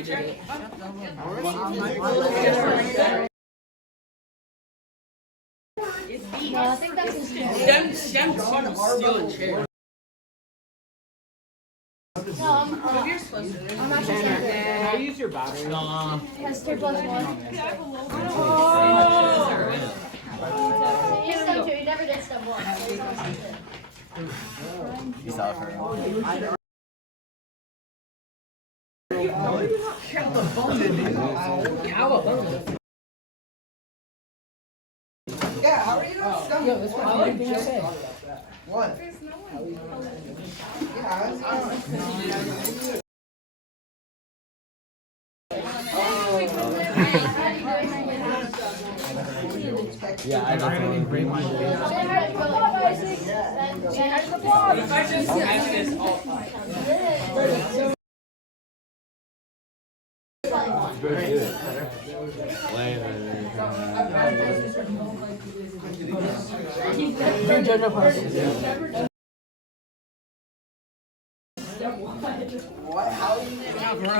I think that's his chair. Them stealing chairs. No, I'm actually Can I use your battery? it has 2 + 1. You stub 2, you never did stub 1. You saw her. Yeah, how are you not stuck? Yo, this one. What? Yeah, it's Yeah, I definitely agree.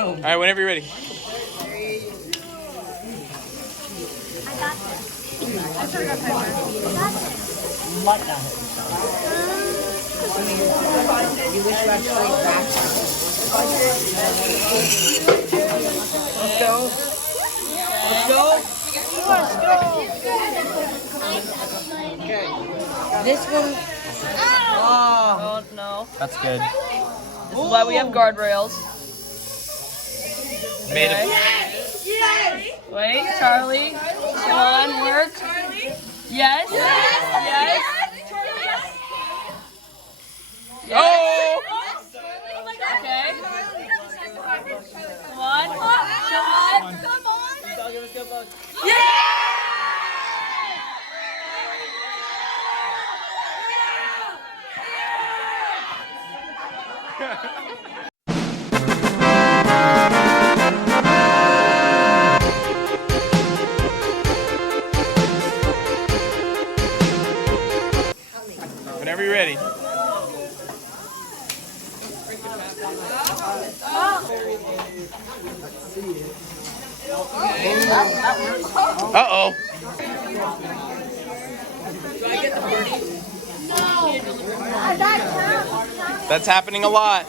All right, whenever you're ready. You wish you had straight back. Let's go. Okay. This one. Oh no. That's good. This is why we have guardrails. Made him. Wait, Charlie. Come on, work. Yes. Yes. Oh! Okay. Come on. Come on. Whenever you're ready. Uh-oh. That's happening a lot.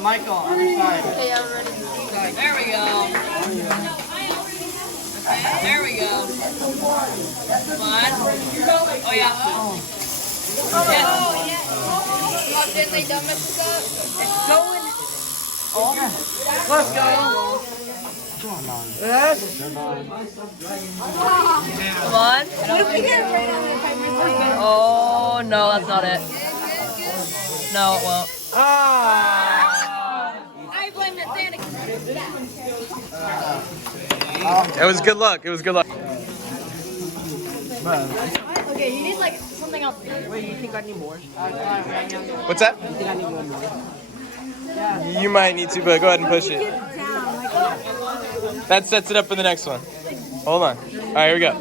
Michael, other side. Okay, I'm ready. There we go. There we go. Come on. Oh yeah. Yes. Did they dumb us up? It's going. Let's go. Yes. Come on. Oh no, that's not it. No, it won't. I blame the Santa It was good luck. It was good luck. Okay, you need like something else. Wait, you think I need more? What's that? You think I need one more? You might need to, but go ahead and push it. That sets it up for the next one. Hold on. All right, here we go.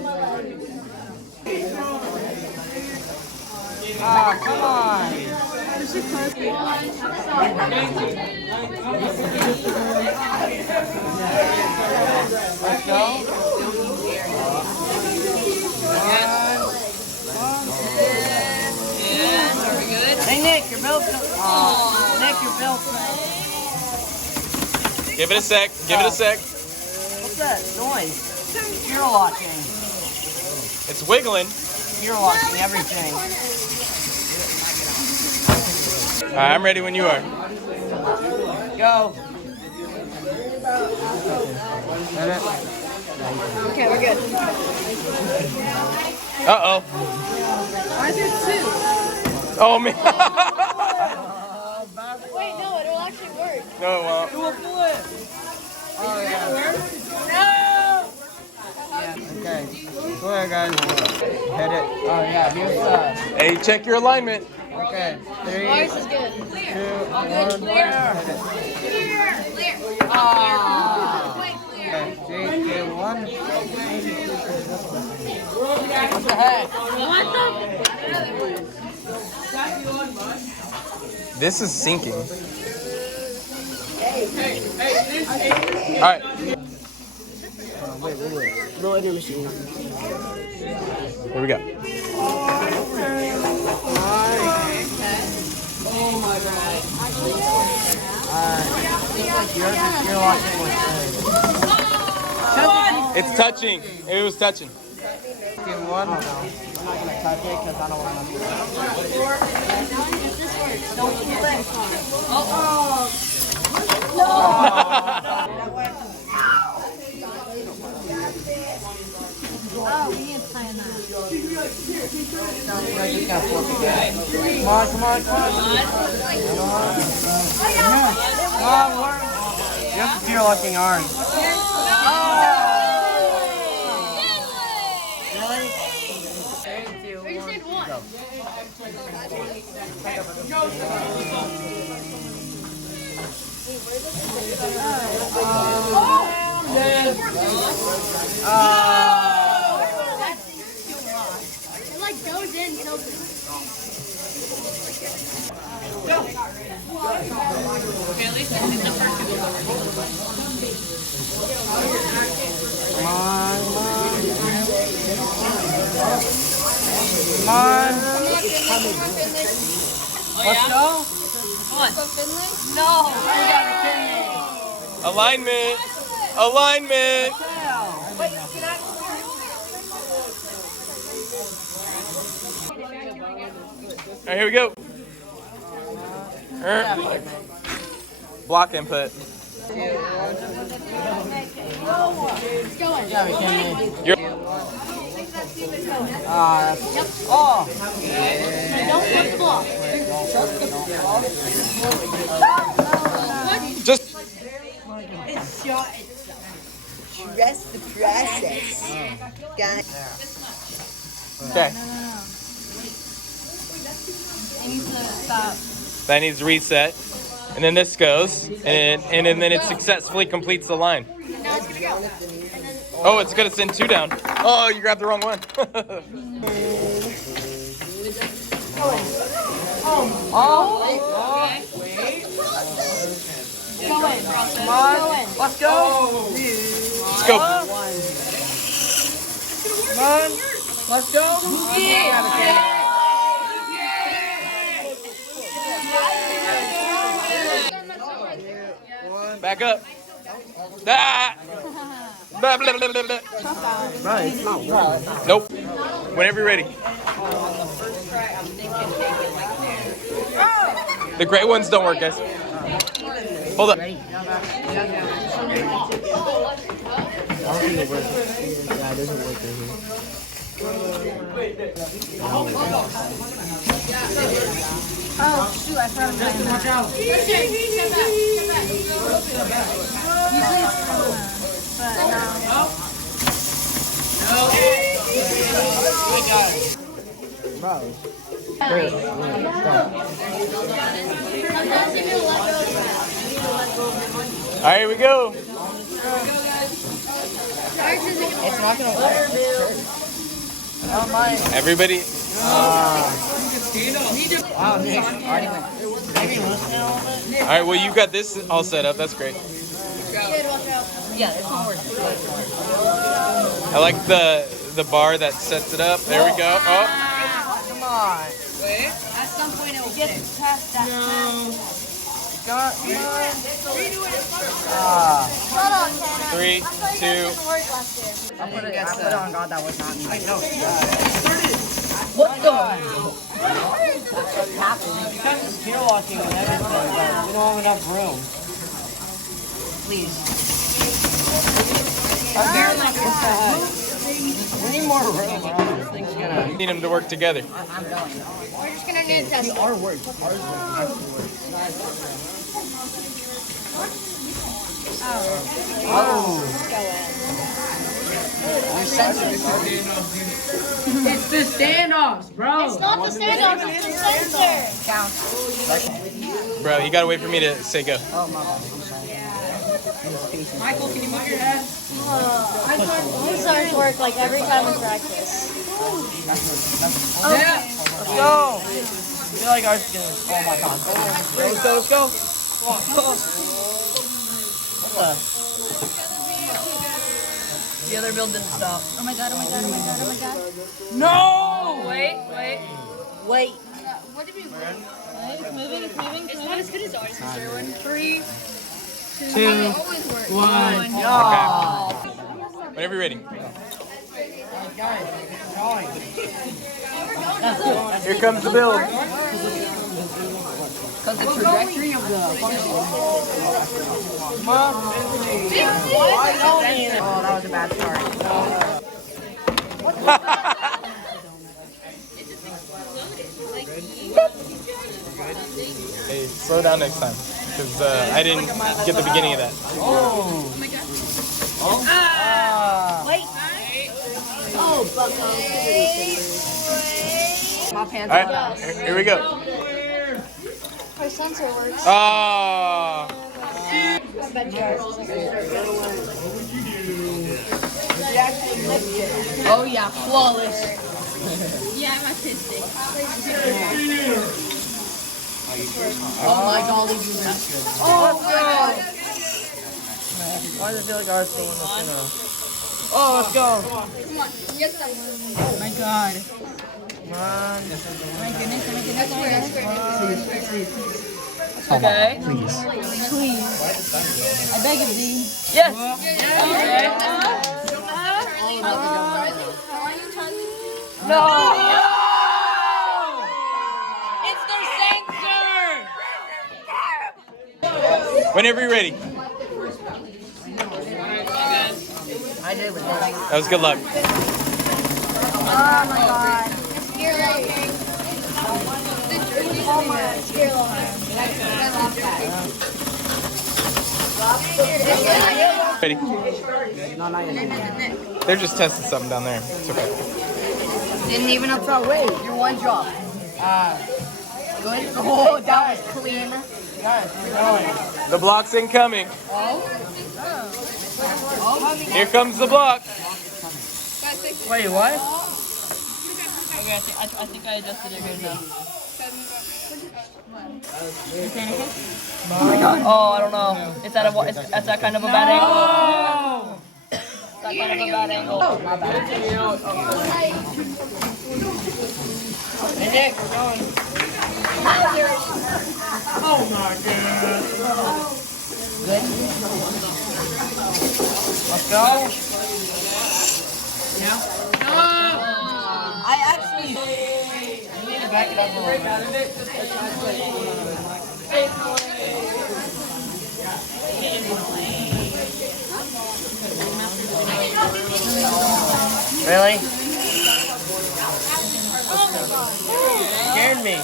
Come on. Let's go. Yes. Are we good? Hey Nick, your bill's Nick, your bill. Give it a sec. Give it a sec. What's that noise? Gear locking. It's wiggling. Gear locking everything. All right, I'm ready when you are. Go. Okay, we're good. Uh-oh. Why is there 2? Oh, man. Wait, no, it'll actually work. No, it won't. Do a flip. Oh yeah. Okay. Go ahead, guys. Hit it. Oh yeah. Here's Hey, check your alignment. Okay. 3, Voice is good. 2, 1. Clear. Hit it. Clear. Okay. 3, 2, 1. What the heck? What the? This is sinking. All right. Little Eddie machine. Here we go. Oh my god. You're watching what's It's touching. It was touching. one. I'm not gonna touch it because I don't want Oh, we need to plan that. Come on, come on, come on. Come on, work. You have to feel locking arms. We just need one. It like goes in, kills it. Okay, at least it's the first two. Come on. Let's go. Come on. No. Alignment. Alignment. All right, here we go. Block input. You're Oh. Don't flip flop. just. Trust the process. Got it. Okay. It needs to stop. That needs reset, and then this goes, and then it successfully completes the line. Now it's gonna go. Oh, it's gonna send 2 down. Oh, you grabbed the wrong one. Go in. Come on. Let's go. Let's go. Come on. Let's go. Back up. Ah! Blah, blah, blah, blah, blah. Nope. Whenever you're ready. The gray ones don't work, guys. Hold up. Oh shoot, I forgot to play that. Step back. Usually it's but All right, here we go. It's not gonna work. Oh my. Everybody. Wow, Nick. Already went. Maybe listening a little bit. All right, well, you got this all set up. That's great. Yeah, it's not working. I like the bar that sets it up. There we go. Oh, Come on. Wait. at some point it will get past that. Come on. Shut up, Tanner. 3, 2. I put it on God. That was not me. I know. What the? What's happening? Because it's gear locking and everything, but we don't have enough room. Please. Our gear lock is so high. We need more room. Or else this thing's gonna. Need them to work together. We're just gonna need to test it. Our work. Ours It's the standoffs, bro. It's not the standoff, it's the sensor. Bro, you gotta wait for me to say go. Michael, can you move your head? These ours work like every time we practice. Yeah. Let's go. feel like ours is gonna. Oh my god. Let's go, let's go. What the? The other build didn't stop. Oh my god, oh my god, oh my god, oh my god. No! Wait. Wait. What did we win? It's moving, it's moving, it's moving. Not as good as ours, is there one? 3, 2, always works. 1. Whenever you're ready. Here comes the build. Because the trajectory of the Oh, that was a bad start. Hey, slow down next time. Because I didn't get the beginning of that. Oh. Wait. Oh, Bucko. My pants are Alright, here we go. Our sensor works. Ah. Oh yeah, flawless. Yeah, I'm autistic. Oh my god, Oh, God. Why does it feel like ours still in the center? Oh, let's go. Come on. Yes, I will. Oh my god. Come on. My goodness, oh my goodness. Okay. Please. I beg of thee. Yes. No. It's their sensor. Whenever you're ready. I did with this. That was good luck. Oh my god. Scare locking. Oh my, scare locking. Ready? They're just testing something down there. It's okay. Didn't even have to wait. You're one drop. Good. Oh, that was clean. Guys, we're going. The block's incoming. Here comes the block. Wait, what? Okay, I think I adjusted it good enough. Oh, I don't know. Is that that kind of a bad angle? Is that kind of a bad angle? My bad. Hey, Nick, we're going. Oh my god. Good. Let's go. No. I actually. You need to back it up a little bit. Really? Scared me.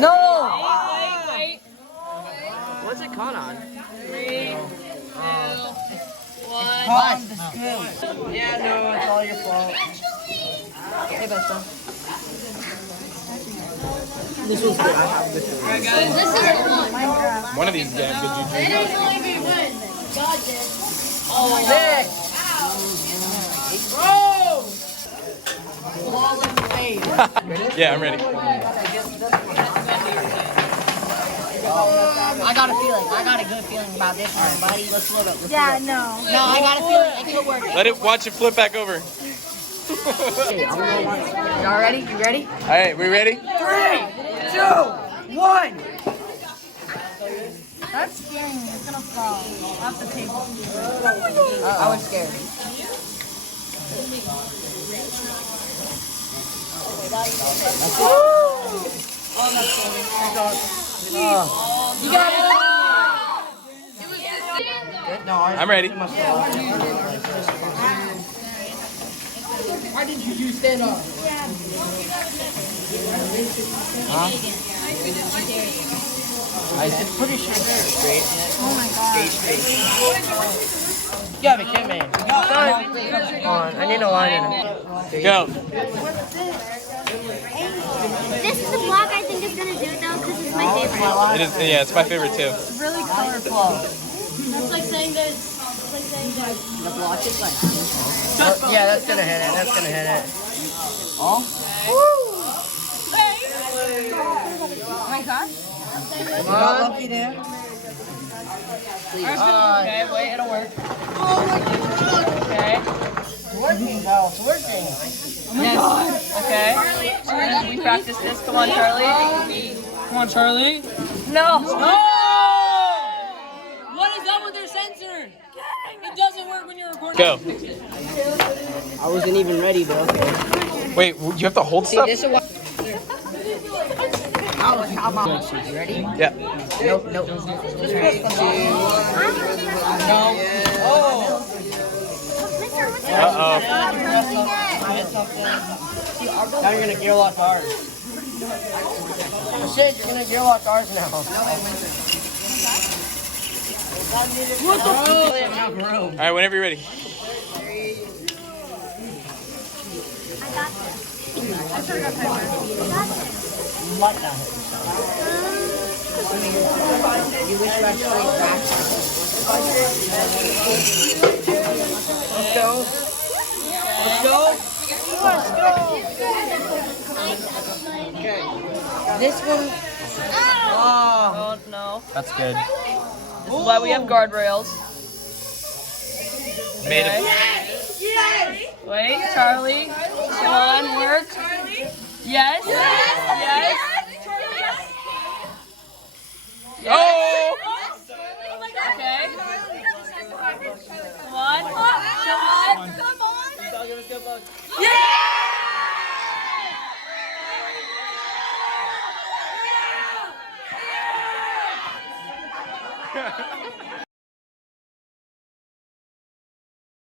No! What's it caught on? 3, 2, 1. Caught on the screw. Yeah, no, it's all your fault. Hey, Besta. This was good. I have this one. Alright, guys. This is the one. One of these guys, good juju. It ain't only be one. God did. Oh my Nick! Bro! Yeah, I'm ready. I got a feeling. I got a good feeling about this one, buddy. Let's load up. Yeah, no. No, I got a feeling it could work. Let it watch it flip back over. Y'all ready? You ready? All right, we ready? 3, 2, 1! That's scary me. It's gonna fall off the table. I was scared. You got it. No, I'm ready. Why did you stand up? I'm pretty sure it's straight. Oh my god. You gotta be kidding me. Come on, I need a line in it. Go. This is the block I think is gonna do it though, because it's my favorite. It is. Yeah, it's my favorite too. It's really colorful. That's like saying that. The block is like. Yeah, that's gonna hit it. That's gonna hit it. Oh? my gosh. You got lucky there. Okay, wait, it'll work. Okay. It's working, Kyle. It's working. Okay. We practice this. Come on, Charlie. Come on, Charlie. No. What is up with their sensor? It doesn't work when you're recording. Go. I wasn't even ready, but okay. Wait, you have to hold stuff? This is what. How about ready? Yeah. Nope, nope. No. Oh. Uh-oh. Now you're gonna gear lock ours. Shit, you're gonna gear lock ours now. What the fuck? All right, whenever you're ready. What the? You wish you had straight back. Let's go. Let's go. Let's go. Okay. This one. Oh no. That's good. This is why we have guardrails. Made it. Wait, Charlie. Come on, work. Yes. Yes. Oh! Okay. Come on. Come on. Yeah!